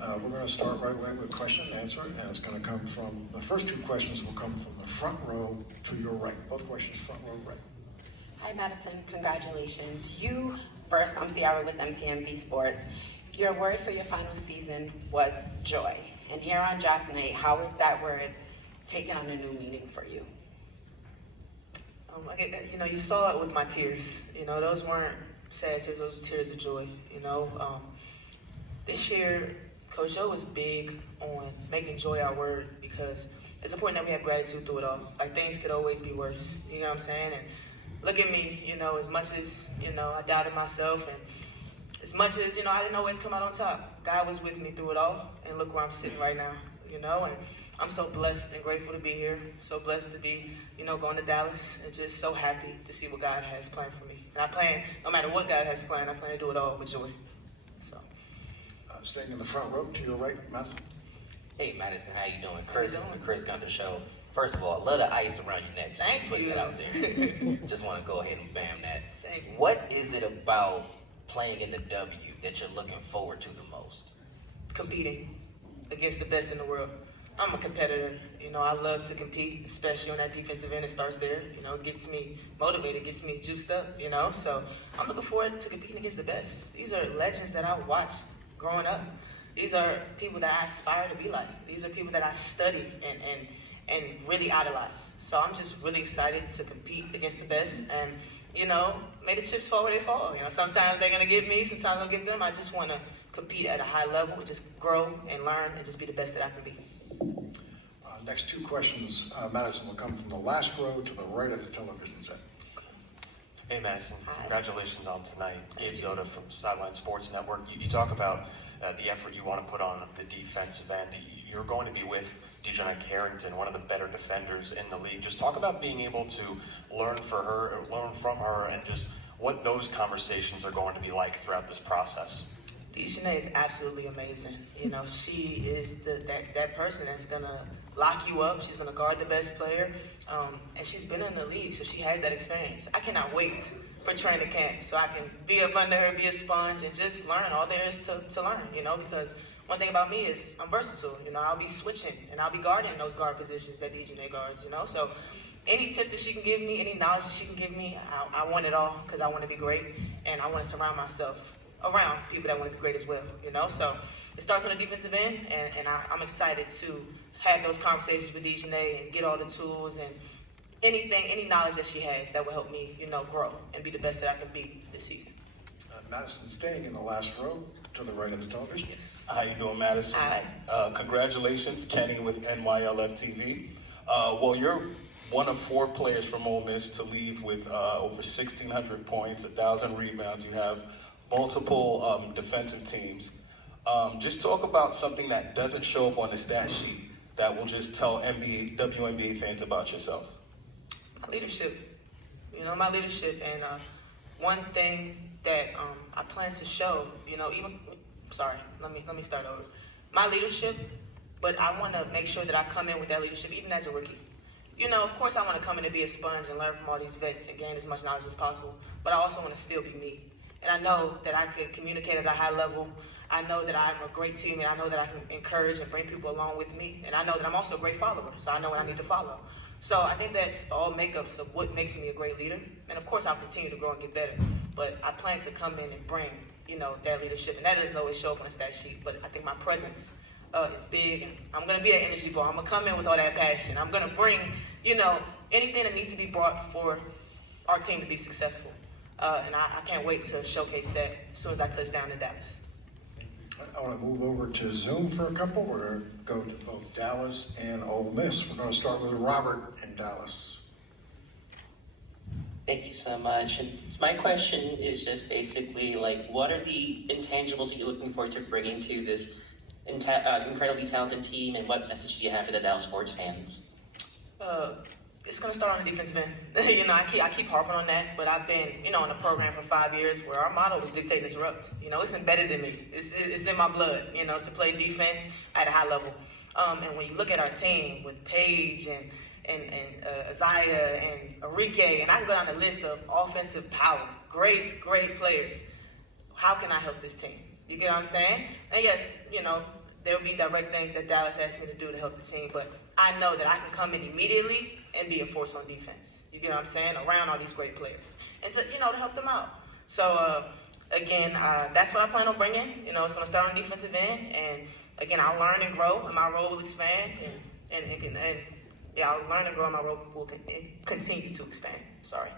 We're going to start right away with question and answer, and it's going to come from, the first two questions will come from the front row to your right. Both questions front row right. Hi Madison, congratulations. You first, I'm Ciara with MTMV Sports. Your word for your final season was joy. And here on draft night, how is that word taken on a new meaning for you? You saw it with my tears. Those weren't sad tears, those were tears of joy. This year, Coach O was big on making joy our word because it's important that we have gratitude through it all. Like, things could always be worse. You know what I'm saying? And look at me, as much as, I doubted myself and as much as, I didn't always come out on top. God was with me through it all, and look where I'm sitting right now, and I'm so blessed and grateful to be here. So blessed to be, going to Dallas, and just so happy to see what God has planned for me. And I plan, no matter what God has planned, I plan to do it all with joy. So. Staying in the front row to your right, Madison. Hey Madison, how you doing? Chris on the Chris Gunther Show. First of all, I love the ice around your neck. Thank Putting you. that out there. Just want to go ahead and bam that. Thank you. What is it about playing in the W that you're looking forward to the most? Competing against the best in the world. I'm a competitor. I love to compete, especially on that defensive end. It starts there. It gets me motivated, gets me juiced up, So I'm looking forward to competing against the best. These are legends that I watched growing up. These are people that I aspire to be like. These are people that I study and really idolize. So I'm just really excited to compete against the best and, may the chips fall where they fall. Sometimes they're going to get me, sometimes I'll get them. I just want to compete at a high level, just grow and learn and just be the best that I can be. Next two questions, Madison, will come from the last row to the right of the television set. Hey Madison, congratulations on tonight. Gabe Yoda from Sideline Sports Network. You talk about the effort you want to put on the defensive end. You're going to be with Dejanay Carrington, one of the better defenders in the league. Just talk about being able to learn from her, and just what those conversations are going to be like throughout this process. Dejanay is absolutely amazing. She is that person that's gonna lock you up. She's gonna guard the best player, and she's been in the league, so she has that experience. I cannot wait for training camp so I can be up under her, be a sponge, and just learn all there is to learn. Because one thing about me is I'm versatile. I'll be switching and I'll be guarding those guard positions that Dejanay guards. So any tips that she can give me, any knowledge that she can give me, I want it all because I want to be great and I want to surround myself around people that want to be great as well, So it starts on the defensive end, and I'm excited to have those conversations with Dejanay and get all the tools and any knowledge that she has that will help me, grow and be the best that I can be this season. Madison, staying in the last row to the right of the television. Yes. How you doing, Madison? Hi. Congratulations, Kenny with NYLF TV. Well, you're one of 4 players from Ole Miss to leave with over 1,600 points, 1,000 rebounds. You have multiple defensive teams. Just talk about something that doesn't show up on the stat sheet that will just tell WNBA fans about yourself. My leadership. My leadership. And one thing that I plan to show, let me start over. My leadership, but I want to make sure that I come in with that leadership even as a rookie. Of course I want to come in and be a sponge and learn from all these vets and gain as much knowledge as possible, but I also want to still be me. And I know that I can communicate at a high level. I know that I'm a great teammate. I know that I can encourage and bring people along with me. And I know that I'm also a great follower, so I know what I need to follow. So I think that's all makeups of what makes me a great leader. And of course I'll continue to grow and get better. But I plan to come in and bring, that leadership. And that doesn't always show up on the stat sheet. But I think my presence is big. And I'm going to be an energy ball. I'm going to come in with all that passion. I'm going to bring, anything that needs to be brought for our team to be successful. And I can't wait to showcase that as soon as I touch down in Dallas. I want to move over to Zoom for a couple. We're going to go to both Dallas and Ole Miss. We're going to start with Robert in Dallas. Thank you so much. And my question is just basically, what are the intangibles that you're looking forward to bringing to this incredibly talented team, and what message do you have for the Dallas sports fans? It's going to start on the defensive end. I keep harping on that, but I've been, in the program for 5 years where our motto was dictate and disrupt. It's embedded in me. It's in my blood, to play defense at a high level. And when you look at our team with Paige and Isaiah and Enrique, and I can go down the list of offensive power, great players, how can I help this team? You get what I'm saying? And yes, there'll be direct things that Dallas asks me to do to help the team, but I know that I can come in immediately and be a force on defense. You get what I'm saying? Around all these great players. And to, to help them out. So, again, that's what I plan on bringing. It's going to start on the defensive end. And, again, I'll learn and grow, and my role will expand. And I'll learn and grow, and my role will continue to expand. Sorry.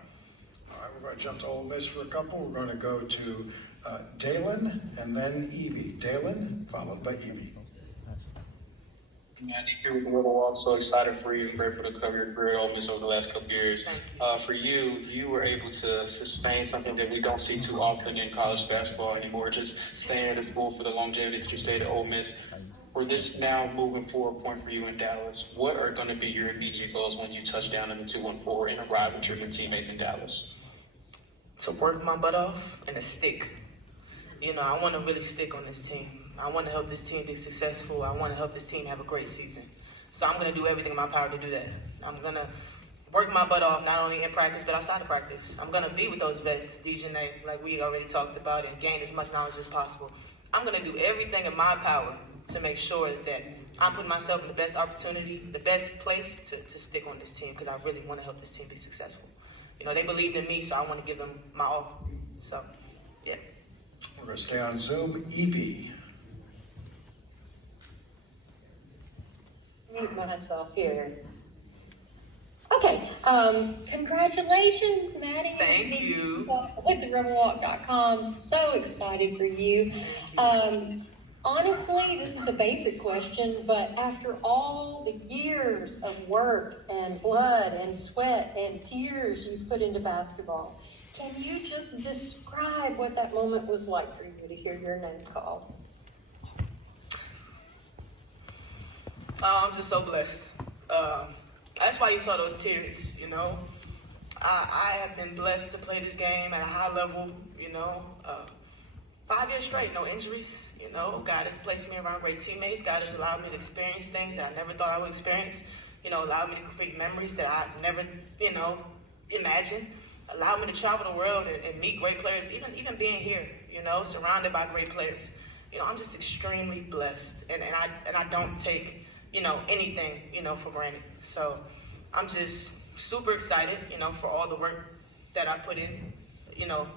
All right, we're going to jump to Ole Miss for a couple. We're going to go to Dalen and then Evie. Dalen, followed by Evie. Man, here with the Little Walk, so excited for you and grateful to cover your career at Ole Miss over the last couple years. For you were able to sustain something that we don't see too often in college basketball anymore, just staying at a school for the longevity that you stayed at Ole Miss. For this now moving forward point for you in Dallas, what are going to be your immediate goals when you touch down in the 214 and arrive with your new teammates in Dallas? To work my butt off and to stick. I want to really stick on this team. I want to help this team be successful. I want to help this team have a great season. So I'm going to do everything in my power to do that. I'm going to work my butt off, not only in practice, but outside of practice. I'm going to be with those vets, Dejanay, like we already talked about, and gain as much knowledge as possible. I'm going to do everything in my power to make sure that I'm putting myself in the best opportunity, the best place to stick on this team, because I really want to help this team be successful. They believed in me, so I want to give them my all. So, yeah. We're going to stay on Zoom. Evie. Mute myself here. Okay, congratulations, Maddie. Thank you. With the rebelwalk.com. So excited for you. Honestly, this is a basic question, but after all the years of work and blood and sweat and tears you've put into basketball, can you just describe what that moment was like for you to hear your name called? I'm just so blessed. That's why you saw those tears, I have been blessed to play this game at a high level, 5 years straight, no injuries, God has placed me around great teammates. God has allowed me to experience things that I never thought I would experience, allowed me to create memories that I never, imagined, allowed me to travel the world and meet great players, even being here, surrounded by great players. I'm just extremely blessed, and I don't take, anything, for granted. So I'm just super excited, for all the work that I put in,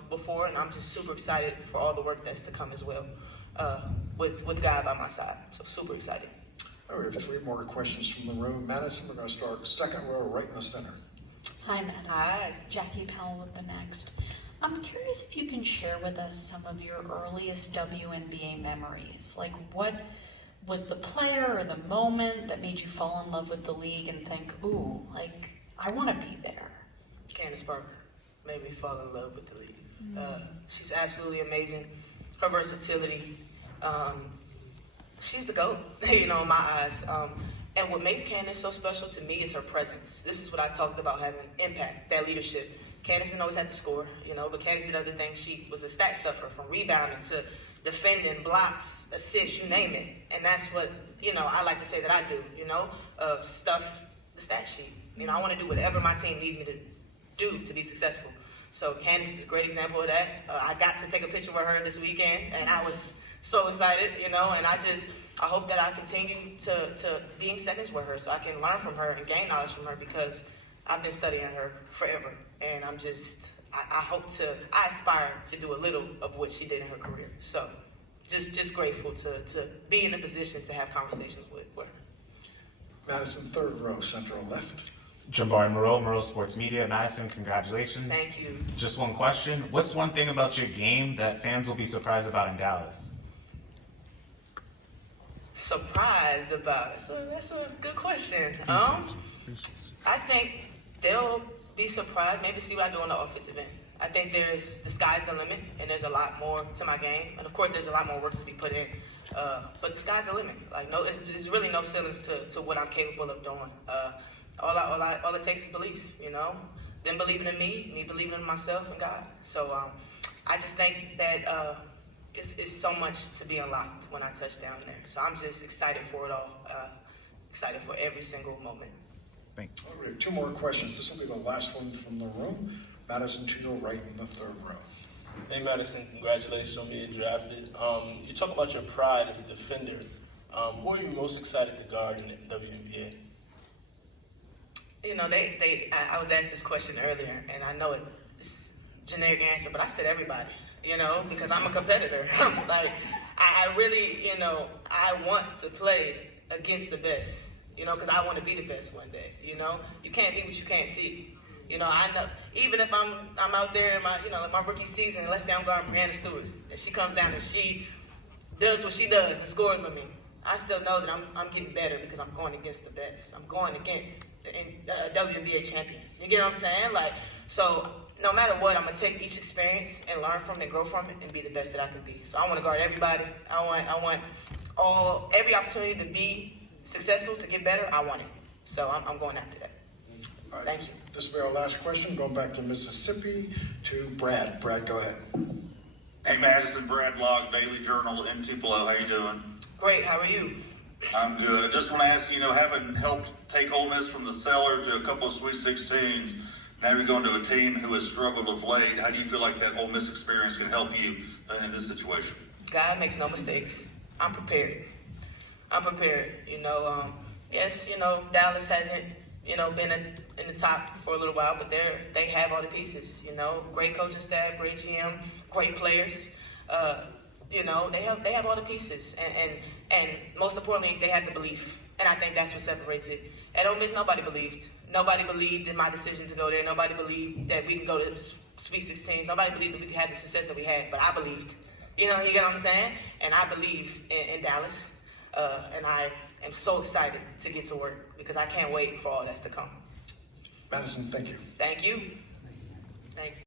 before, and I'm just super excited for all the work that's to come as well, with God by my side. So super excited. Oh, we have 3 more questions from the room. Madison, we're going to start second row right in the center. Hi, Madison. Hi. Jackie Powell with the Next. I'm curious if you can share with us some of your earliest WNBA memories. Like, what was the player or the moment that made you fall in love with the league and think, ooh, like, I want to be there? Candace Parker made me fall in love with the league. She's absolutely amazing. Her versatility, she's the GOAT, in my eyes. And what makes Candace so special to me is her presence. This is what I talked about, having impact, that leadership. Candace didn't always have to score, but Candace did other things. She was a stat stuffer, from rebounding to defending, blocks, assists, you name it. And that's what, I like to say that I do, stuff the stat sheet. I want to do whatever my team needs me to do to be successful. So Candace is a great example of that. I got to take a picture with her this weekend, and I was so excited, and I hope that I continue to be in seconds with her so I can learn from her and gain knowledge from her, because I've been studying her forever. And I aspire to do a little of what she did in her career. So just grateful to be in a position to have conversations with her. Madison, third row, central left. Jabari Moreau Sports Media. Madison, congratulations. Thank you. Just one question. What's one thing about your game that fans will be surprised about in Dallas? Surprised about it? So that's a good question. I think they'll be surprised, maybe see what I do on the offensive end. I think the sky's the limit, and there's a lot more to my game. And of course, there's a lot more work to be put in. But the sky's the limit. Like, there's really no ceilings to what I'm capable of doing. All it takes is belief, Them believing in me believing in myself and God. So I just think that it's so much to be unlocked when I touch down there. So I'm just excited for it all. Excited for every single moment. Thanks. We have 2 more questions. This will be the last one from the room. Madison, to your right in the third row. Hey Madison, congratulations on being drafted. You talk about your pride as a defender. Who are you most excited to guard in the WNBA? You know, I was asked this question earlier, and I know it's a generic answer, but I said everybody, you know, because I'm a competitor. I'm like, I really, you know, I want to play against the best, you know, because I want to be the best one day, you know. You can't be what you can't see. You know, I know, even if I'm out there in my, you know, in my rookie season, let's say I'm guarding Brianna Stewart, and she comes down and she does what she does and scores on me, I still know that I'm getting better because I'm going against the best. I'm going against a WNBA champion. You get what I'm saying? Like, so no matter what, I'm gonna take each experience and learn from it, grow from it, and be the best that I can be. So I want to guard everybody. I want every opportunity to be successful, to get better. I want it. So I'm going after that. All right, Thank you. This will be our last question, going back to Mississippi to Brad. Brad, go ahead. Hey, Madison, Brad Logg, Daily Journal in Tupelo. How you doing? Great. How are you? I'm good. I just want to ask you, having helped take Ole Miss from the cellar to a couple of Sweet 16s, now you're going to a team who has struggled of late. How do you feel like that Ole Miss experience can help you in this situation? God makes no mistakes. I'm prepared. You know, yes, you know, Dallas hasn't, you know, been in the top for a little while, but they have all the pieces, you know, great coaching staff, great GM, great players. You know, they have all the pieces, and most importantly, they have the belief, and I think that's what separates it. At Ole Miss, nobody believed. Nobody believed in my decision to go there. Nobody believed that we could go to Sweet 16s. Nobody believed that we could have the success that we had, but I believed. You know, you get what I'm saying? And I believe in Dallas, and I am so excited to get to work because I can't wait for all that's to come. Madison, thank you. Thank you. Thank you.